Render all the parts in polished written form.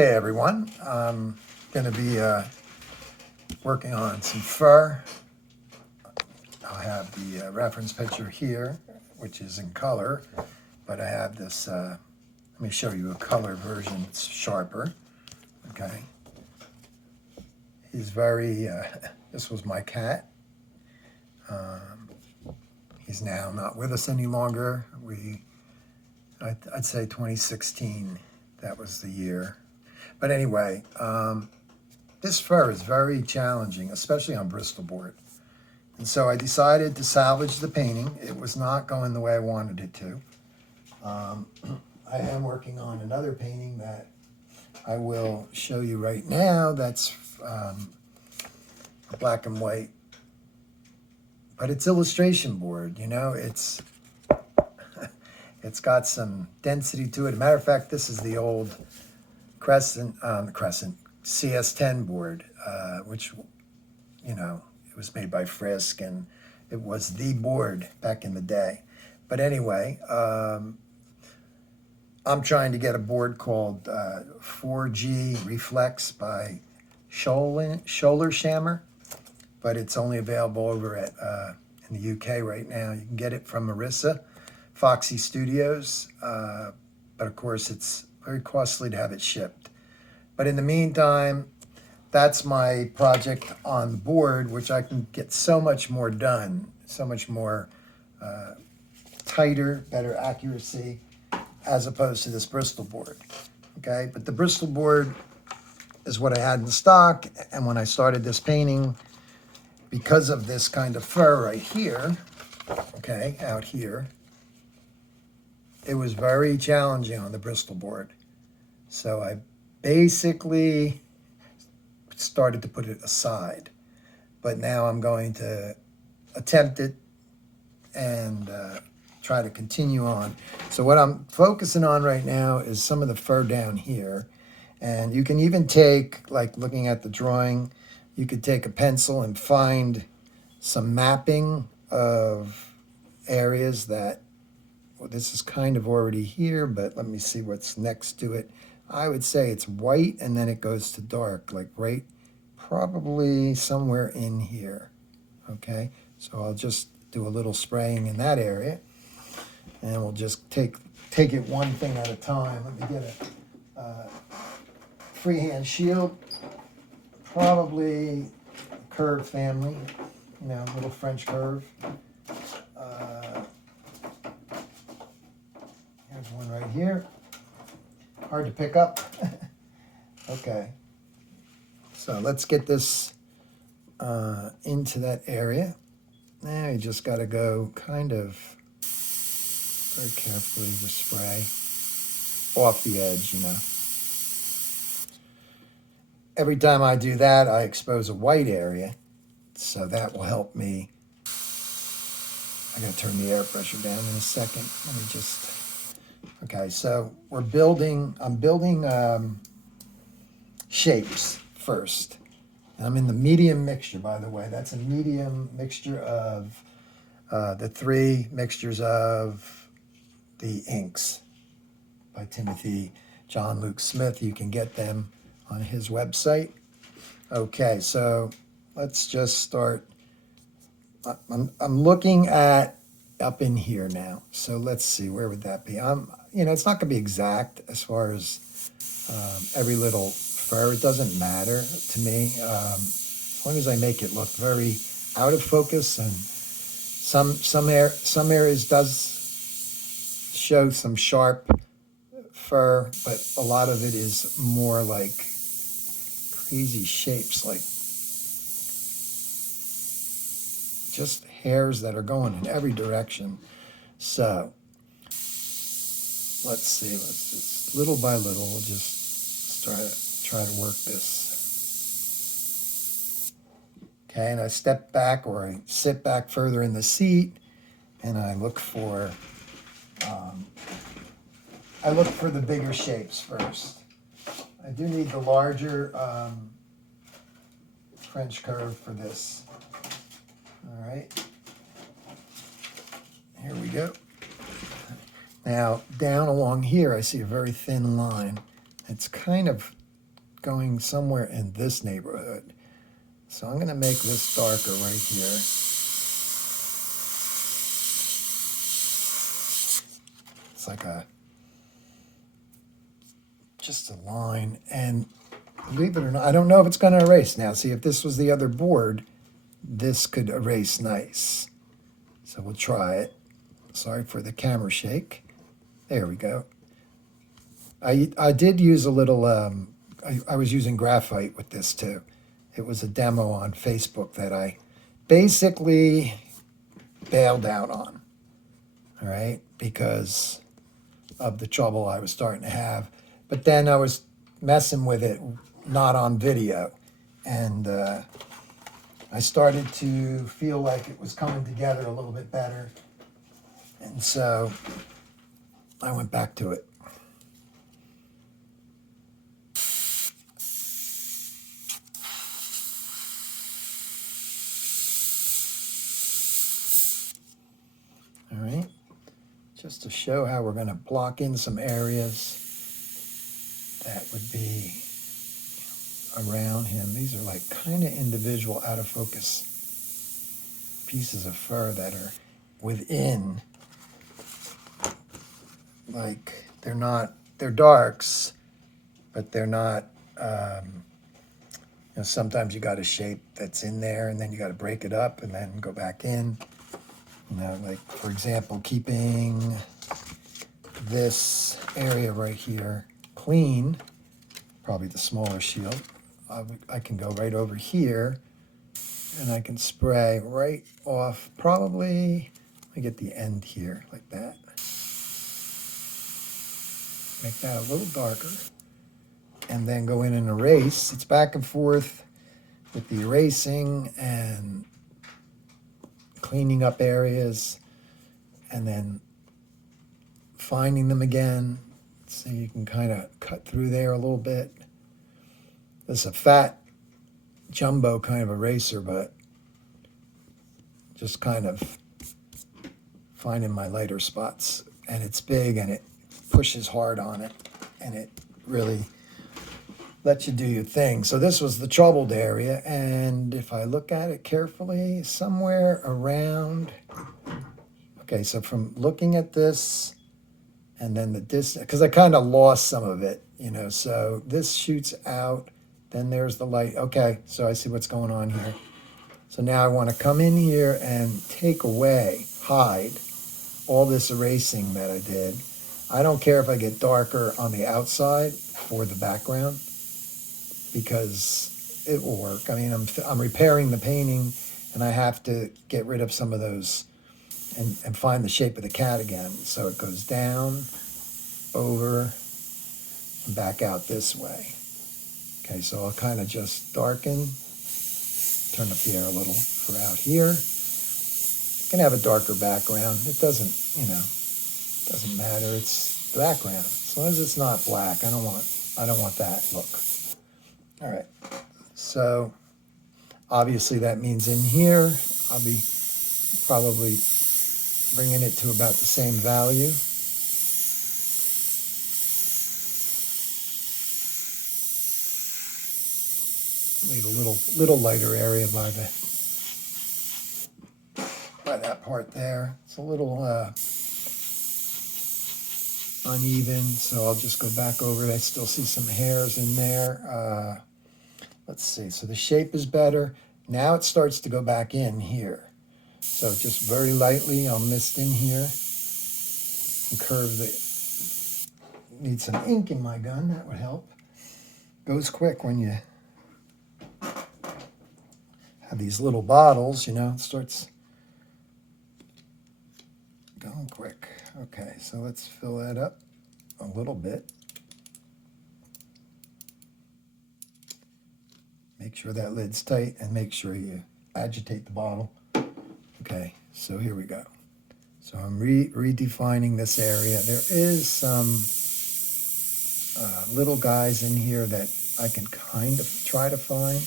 Hey everyone, I'm going to be working on some fur. I have the reference picture here, which is in color, but I have this, let me show you a color version. It's sharper, okay? He's very, this was my cat. He's now not with us any longer. I'd say 2016, that was the year. But anyway, this fur is very challenging, especially on Bristol board. And so I decided to salvage the painting. It was not going the way I wanted it to. I am working on another painting that I will show you right now. That's a black and white, but it's illustration board, you know, it's got some density to it. As a matter of fact, this is the old Crescent CS10 board, which, you know, it was made by Frisk, and it was the board back in the day. But anyway, I'm trying to get a board called 4G Reflex by Scholler, but it's only available over at in the UK right now. You can get it from Marissa, Foxy Studios, but of course it's very costly to have it shipped. But in the meantime, that's my project on the board, which I can get so much more done, so much more tighter, better accuracy, as opposed to this Bristol board, okay? But the Bristol board is what I had in stock, and when I started this painting, because of this kind of fur right here, okay, out here, it was very challenging on the Bristol board. So I basically started to put it aside. But now I'm going to attempt it and try to continue on. So what I'm focusing on right now is some of the fur down here. And you can even take, like looking at the drawing, you could take a pencil and find some mapping of areas that, well, this is kind of already here, but let me see what's next to it. I would say it's white and then it goes to dark, like right, probably somewhere in here, okay? So I'll just do a little spraying in that area, and we'll just take it one thing at a time. Let me get a freehand shield, probably curve family, you know, little French curve. Here's one right here. Hard to pick up. Okay. So let's get this into that area. Now you just got to go kind of very carefully with spray off the edge, you know. Every time I do that, I expose a white area. So that will help me. I'm going to turn the air pressure down in a second. Let me just... Okay, so I'm building shapes first. And I'm in the medium mixture, by the way. That's a medium mixture of the three mixtures of the inks by Timothy John Luke Smith. You can get them on his website. Okay, so let's just start. I'm looking at up in here now. So let's see, where would that be? You know, it's not going to be exact as far as every little fur. It doesn't matter to me, as long as I make it look very out of focus. And some areas does show some sharp fur, but a lot of it is more like crazy shapes, like just hairs that are going in every direction. So let's see, let's just little by little, we'll just try to work this. Okay, and I step back, or I sit back further in the seat, and I look for the bigger shapes first. I do need the larger French curve for this. All right, here we go. Now, down along here, I see a very thin line. It's kind of going somewhere in this neighborhood. So I'm going to make this darker right here. It's like just a line, and believe it or not, I don't know if it's going to erase now. See, if this was the other board, this could erase nice. So we'll try it. Sorry for the camera shake. There we go. I did use a little, I was using graphite with this too. It was a demo on Facebook that I basically bailed out on, all right, because of the trouble I was starting to have. But then I was messing with it, not on video, and I started to feel like it was coming together a little bit better, and so I went back to it. All right, just to show how we're going to block in some areas that would be around him. These are like kind of individual out of focus pieces of fur that are within, like they're darks, but they're not, sometimes you got a shape that's in there and then you got to break it up and then go back in. Like for example, keeping this area right here clean, probably the smaller shield. I can go right over here and I can spray right off, probably, I get the end here like that. Make that a little darker. And then go in and erase. It's back and forth with the erasing and cleaning up areas and then finding them again. So you can kind of cut through there a little bit. This is a fat jumbo kind of eraser, but just kind of finding my lighter spots. And it's big and it pushes hard on it and it really lets you do your thing. So this was the troubled area, and if I look at it carefully, somewhere around, okay, so from looking at this and then the distance, because I kind of lost some of it, so this shoots out, then there's the light. Okay, so I see what's going on here. So now I want to come in here and take away, hide all this erasing that I did. I don't care if I get darker on the outside for the background, because it will work. I mean, I'm repairing the painting, and I have to get rid of some of those and find the shape of the cat again. So it goes down, over, and back out this way. Okay, so I'll kind of just darken, turn up the air a little for out here. Can have a darker background. It doesn't matter. It's the background. As long as it's not black, I don't want that look. All right, so obviously that means in here, I'll be probably bringing it to about the same value. Leave a little lighter area by that part there. It's a little uneven, so I'll just go back over it. I still see some hairs in there. Let's see, so the shape is better. Now it starts to go back in here. So just very lightly, I'll mist in here and curve need some ink in my gun, that would help. Goes quick when you have these little bottles, it starts going quick. Okay, so let's fill that up a little bit. Make sure that lid's tight and make sure you agitate the bottle. Okay, so here we go. So I'm redefining this area. There is some little guys in here that I can kind of try to find.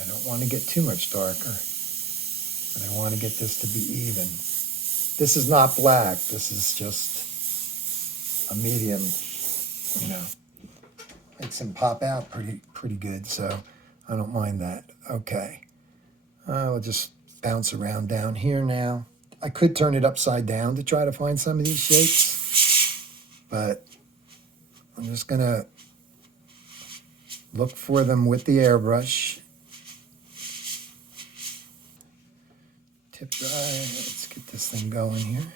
I don't want to get too much darker, but I want to get this to be even. This is not black. This is just a medium, you know. Makes him pop out pretty good, so I don't mind that. Okay. We'll just bounce around down here now. I could turn it upside down to try to find some of these shapes, but I'm just gonna look for them with the airbrush. Tip dry. Let's get this thing going here.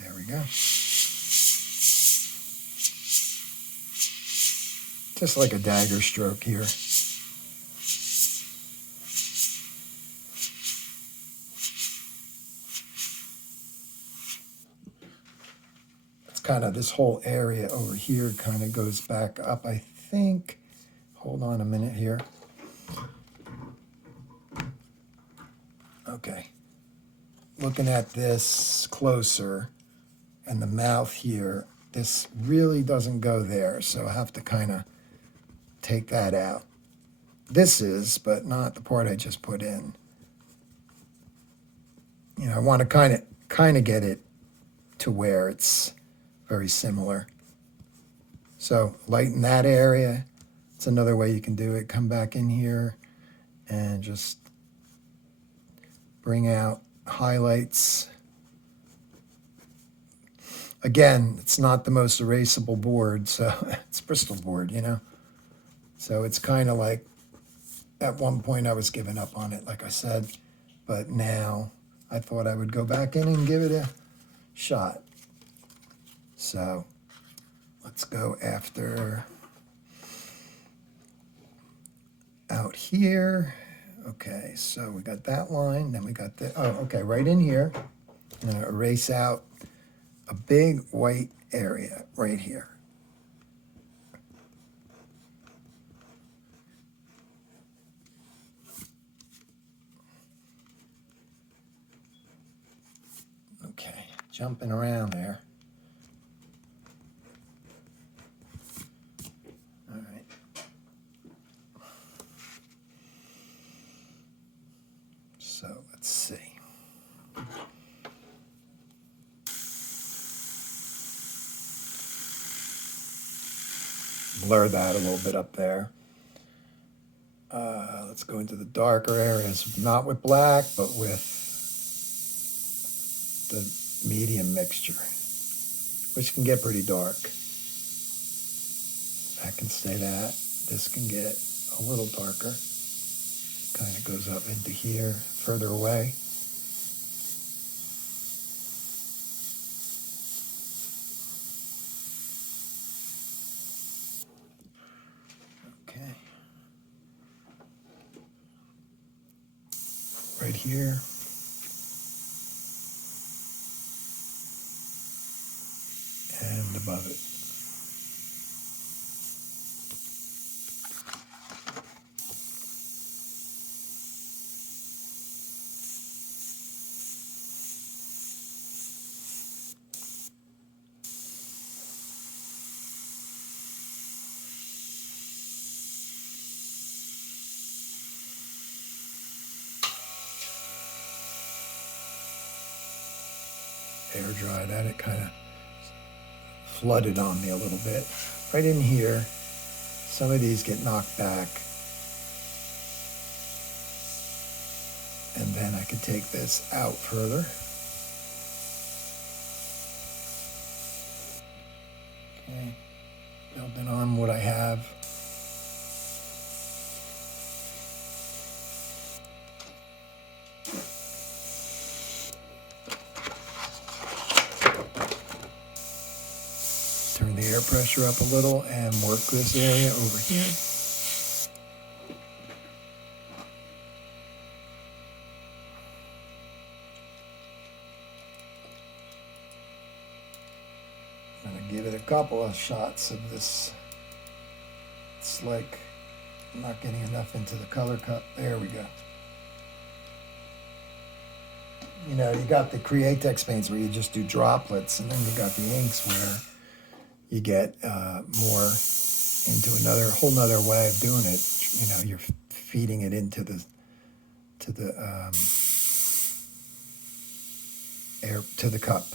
There we go. Just like a dagger stroke here. It's kind of this whole area over here kind of goes back up, I think. Hold on a minute here. Okay. Looking at this closer and the mouth here, this really doesn't go there, so I have to kind of take that out. This is, but not the part I just put in. You know, I want to kind of get it to where it's very similar. So lighten that area. It's another way you can do it. Come back in here and just bring out highlights. Again, it's not the most erasable board, so it's Bristol Board, you know. So it's kind of like, at one point I was giving up on it, like I said, but now I thought I would go back in and give it a shot. So let's go after out here. Okay, so we got that line, then we got the, oh, okay, right in here. I'm gonna erase out a big white area right here. Okay, jumping around there. All right. So let's see. Blur that a little bit up there. Let's go into the darker areas, not with black, but with the medium mixture, which can get pretty dark. That can stay that. This can get a little darker. Kind of goes up into here, further away. Okay. Right here. And above it. Air dry that, it kind of flooded on me a little bit. Right in here, some of these get knocked back. And then I could take this out further. Okay, building on what I have. Turn the air pressure up a little and work this area over here. I'm going to give it a couple of shots of this. It's like I'm not getting enough into the color cut. There we go. You know, you got the Createx paints where you just do droplets, and then you got the inks where you get more into another whole nother way of doing it. You know, you're feeding it into the air to the cup.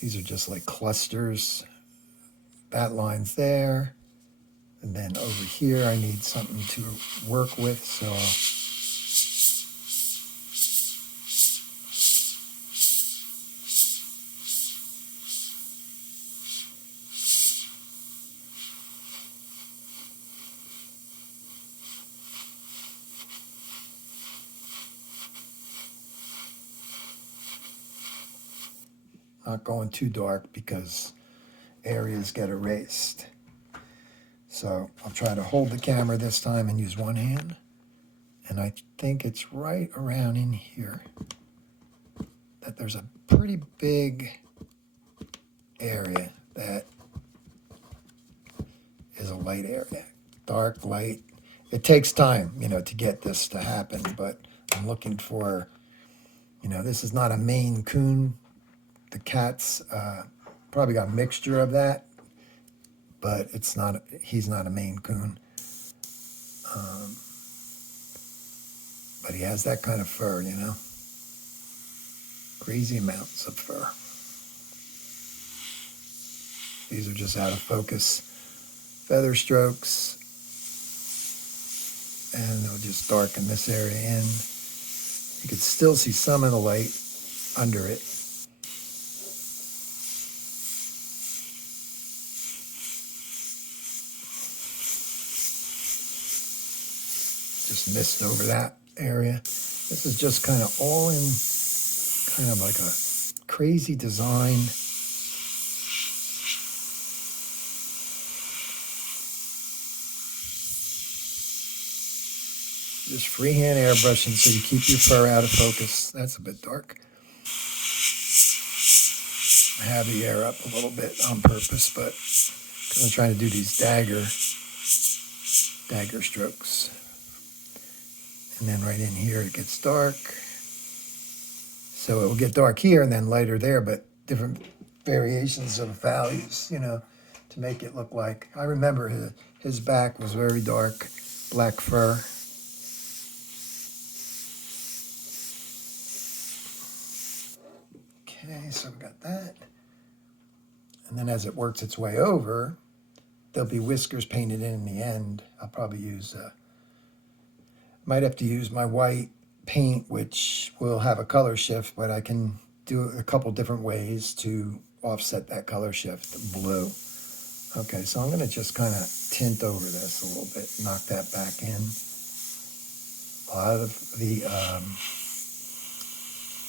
These are just like clusters. That line's there. And then over here, I need something to work with, so not going too dark because areas get erased. So I'll try to hold the camera this time and use one hand. And I think it's right around in here that there's a pretty big area that is a light area. Dark, light. It takes time, to get this to happen, but I'm looking for, this is not a Maine Coon. The cat's probably got a mixture of that, but he's not a Maine Coon. But he has that kind of fur, crazy amounts of fur. These are just out of focus feather strokes, and they'll just darken this area in. You can still see some of the light under it. Just mist over that area. This is just kind of all in kind of like a crazy design. Just freehand airbrushing so you keep your fur out of focus. That's a bit dark. I have the air up a little bit on purpose, but because I'm trying to do these dagger strokes. And then right in here it gets dark. So it will get dark here and then lighter there, but different variations of values, to make it look like. I remember his back was very dark, black fur. Okay, so we got that. And then as it works its way over, there'll be whiskers painted in the end. I'll probably use, might have to use my white paint, which will have a color shift, but I can do it a couple different ways to offset that color shift, blue. Okay, so I'm gonna just kind of tint over this a little bit, knock that back in. A lot of the,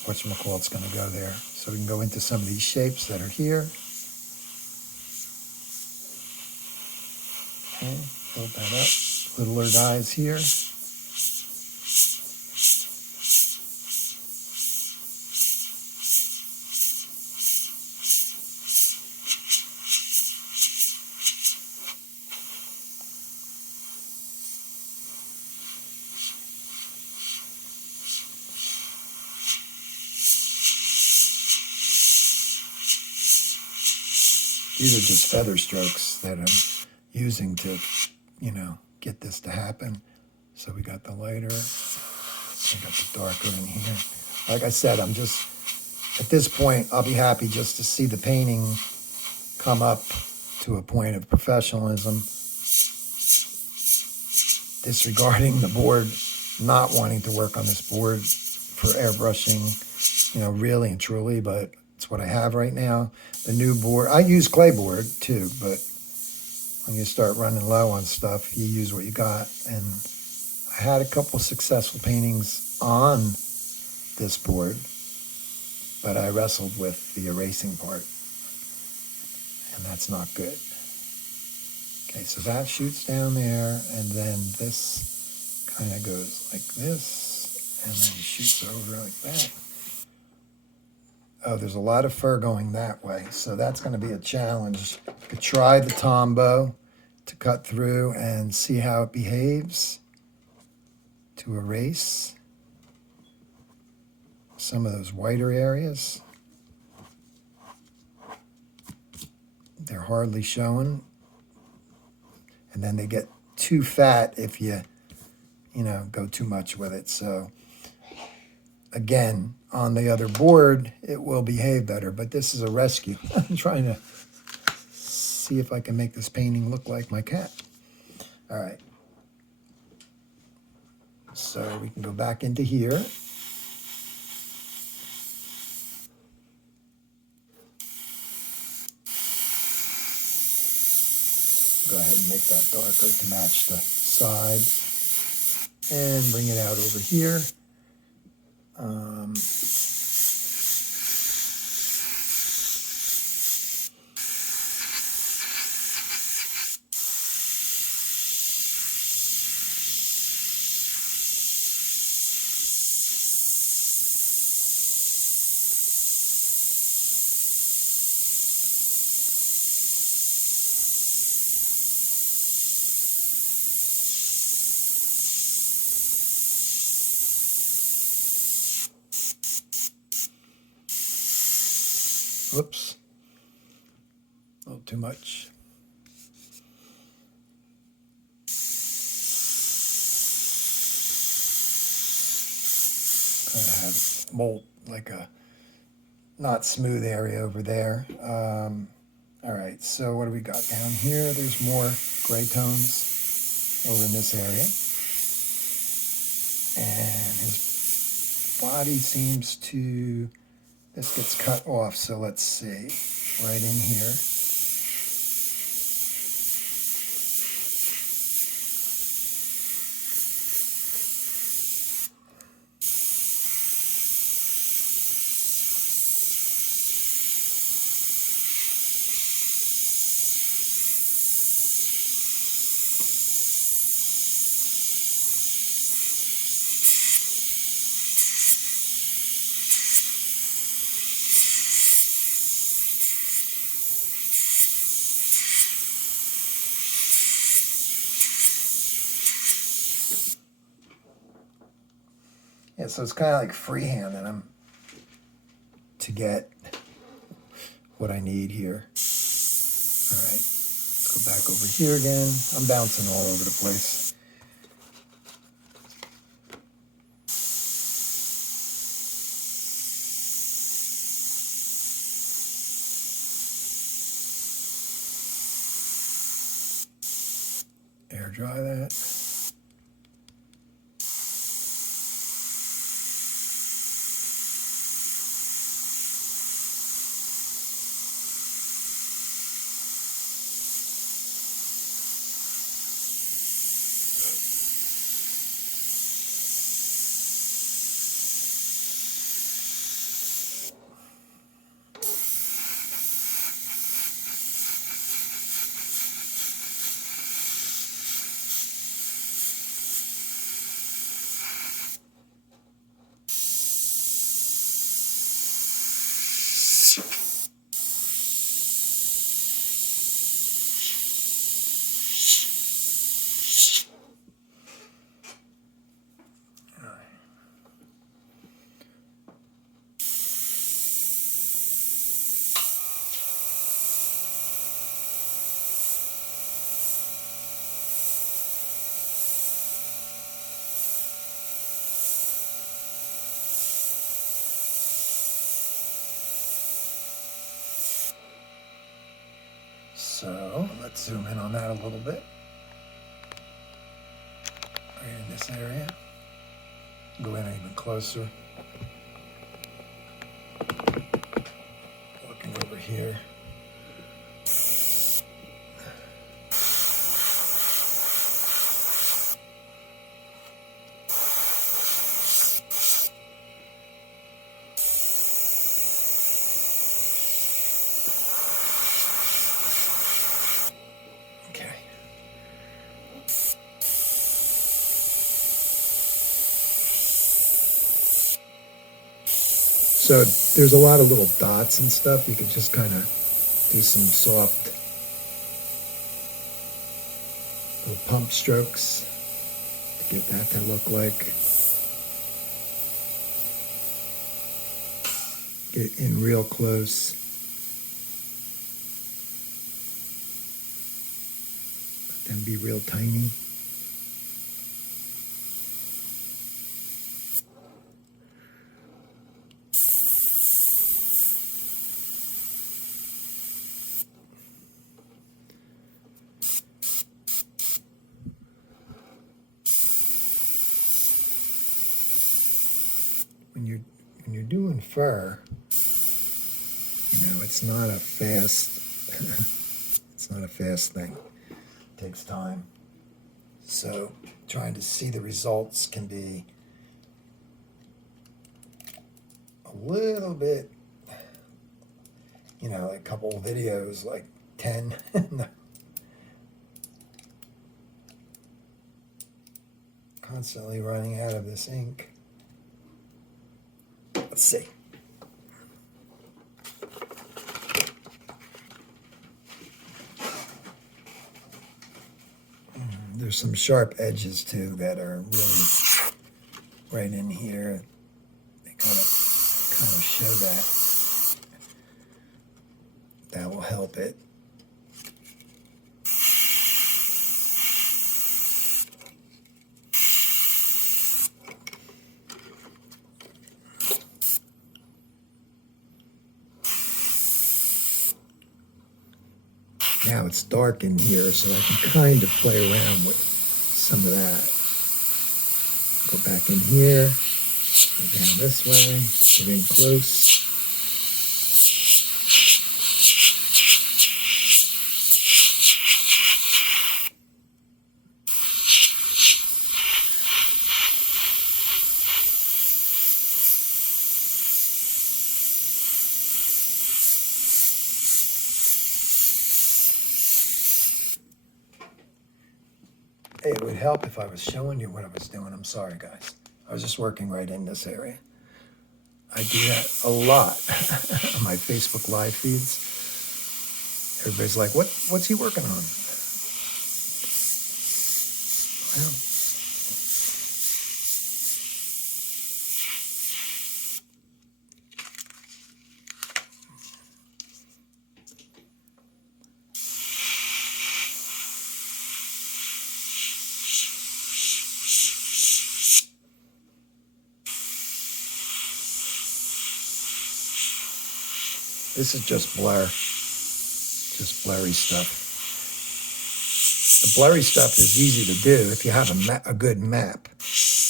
whatchamacallit's gonna go there. So we can go into some of these shapes that are here. Okay, build that up. Littler guys here. These are just feather strokes that I'm using to, get this to happen. So we got the lighter, we got the darker in here. Like I said, I'm just, at this point, I'll be happy just to see the painting come up to a point of professionalism, disregarding the board, not wanting to work on this board for airbrushing, really and truly, but it's what I have right now. The new board, I use clay board too, but when you start running low on stuff, you use what you got. And I had a couple successful paintings on this board, but I wrestled with the erasing part, and that's not good. Okay, so that shoots down there, and then this kind of goes like this, and then shoots over like that. Oh, there's a lot of fur going that way, so that's going to be a challenge. You could try the Tombow to cut through and see how it behaves to erase some of those whiter areas. They're hardly showing. and then they get too fat if you know, go too much with it. So again, on the other board, it will behave better, but this is a rescue. I'm trying to see if I can make this painting look like my cat. All right. So we can go back into here. Go ahead and make that darker to match the side. And bring it out over here. Whoops, a little too much. Kind of have mold, like a not smooth area over there. All right, so what do we got down here? There's more gray tones over in this area. And his body seems to, this gets cut off, so let's see, right in here. Yeah, so it's kind of like freehand, and I'm to get what I need here. All right, let's go back over here again. I'm bouncing all over the place. Air dry that. So let's zoom in on that a little bit. Right in this area. Go in even closer. Looking over here. So there's a lot of little dots and stuff. You could just kind of do some soft little pump strokes to get that to look like. Get in real close. can be real tiny. When you're doing fur, you know, it's not a fast it's not a fast thing. It takes time. So trying to see the results can be a little bit, you know, a couple of videos, like 10. Constantly running out of this ink. Let's see. There's some sharp edges too that are really right in here. They kind of show that. That will help it. Now it's dark in here, so I can kind of play around with some of that. Go back in here, go down this way, get in close. It would help if I was showing you what I was doing. I'm sorry, guys. I was just working right in this area. I do that a lot on my Facebook live feeds. Everybody's like, what's he working on? Well, this is just blur, just blurry stuff. The blurry stuff is easy to do if you have a good map.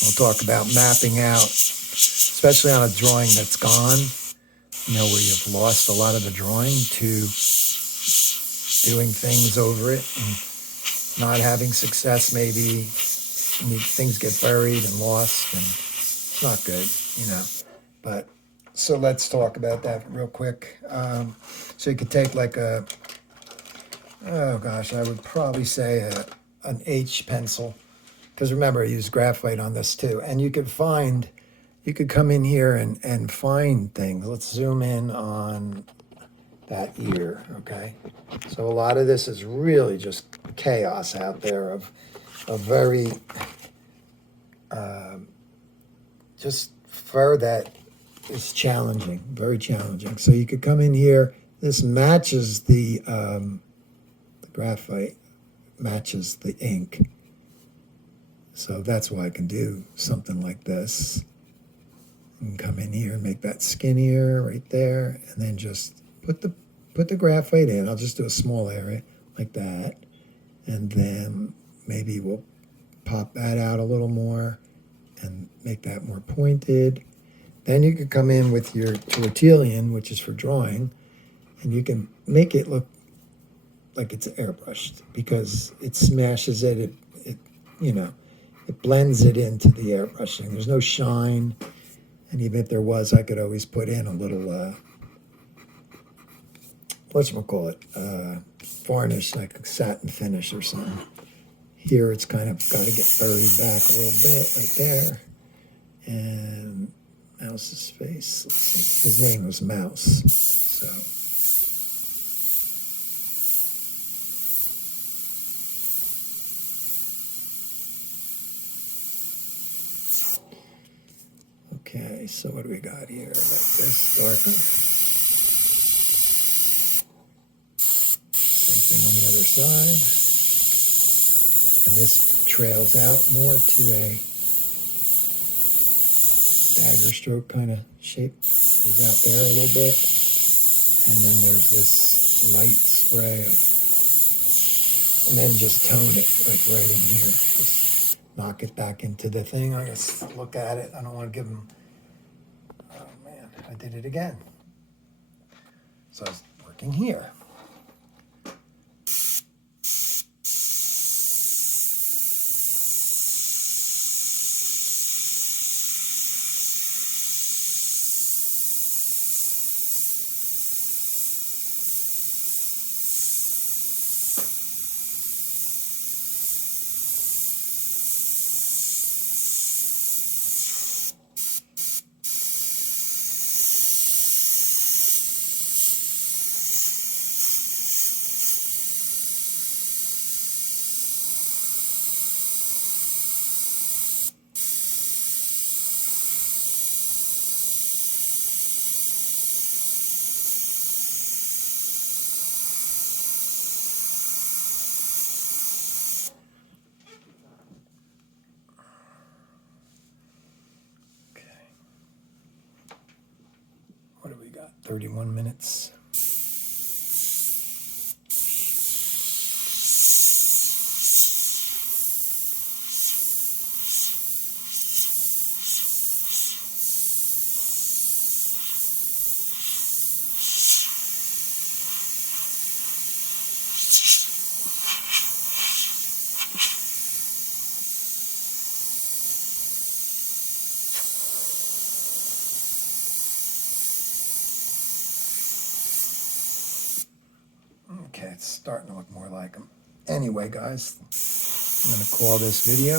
We'll talk about mapping out, especially on a drawing that's gone, you know, where you've lost a lot of the drawing, to doing things over it and not having success maybe. Things get buried and lost, and it's not good, you know. But so let's talk about that real quick. So you could take like a, oh gosh, I would probably say an H pencil, because remember I used graphite on this too. And you could come in here and find things. Let's zoom in on that ear, okay? So a lot of this is really just chaos out there of very, just fur that is challenging, very challenging. So you could come in here. This matches the graphite, matches the ink. So that's why I can do something like this. And come in here and make that skinnier right there, and then just put the graphite in. I'll just do a small area like that, and then maybe we'll pop that out a little more and make that more pointed. Then you could come in with your tortillon, which is for drawing, and you can make it look like it's airbrushed, because it smashes it, you know, it blends it into the airbrushing. There's no shine, and even if there was, I could always put in a little, whatchamacallit, varnish, like a satin finish or something. Here it's kind of got to get buried back a little bit, right there. And Mouse's face, let's see, his name was Mouse, so. Okay, so what do we got here? Like this, darker. Same thing on the other side. And this trails out more to a dagger stroke kind of shape. Goes out there a little bit. And then there's this light spray of, and then just tone it like right in here. Just knock it back into the thing. I just look at it. I don't want to give them, oh man, I did it again. So I was working here. What do we got? 31 minutes. Okay, it's starting to look more like them. Anyway, guys, I'm going to call this video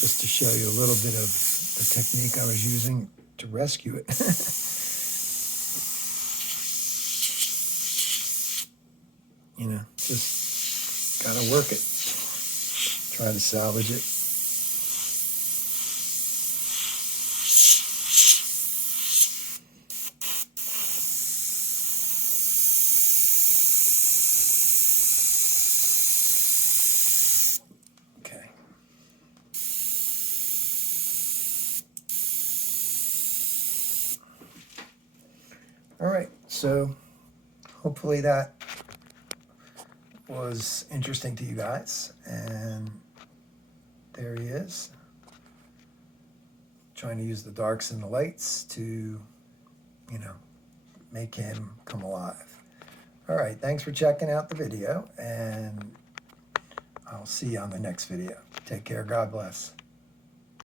just to show you a little bit of the technique I was using to rescue it. You know, just got to work it. Try to salvage it. All right, so hopefully that was interesting to you guys. And there he is, trying to use the darks and the lights to, you know, make him come alive. All right, thanks for checking out the video, and I'll see you on the next video. Take care, God bless.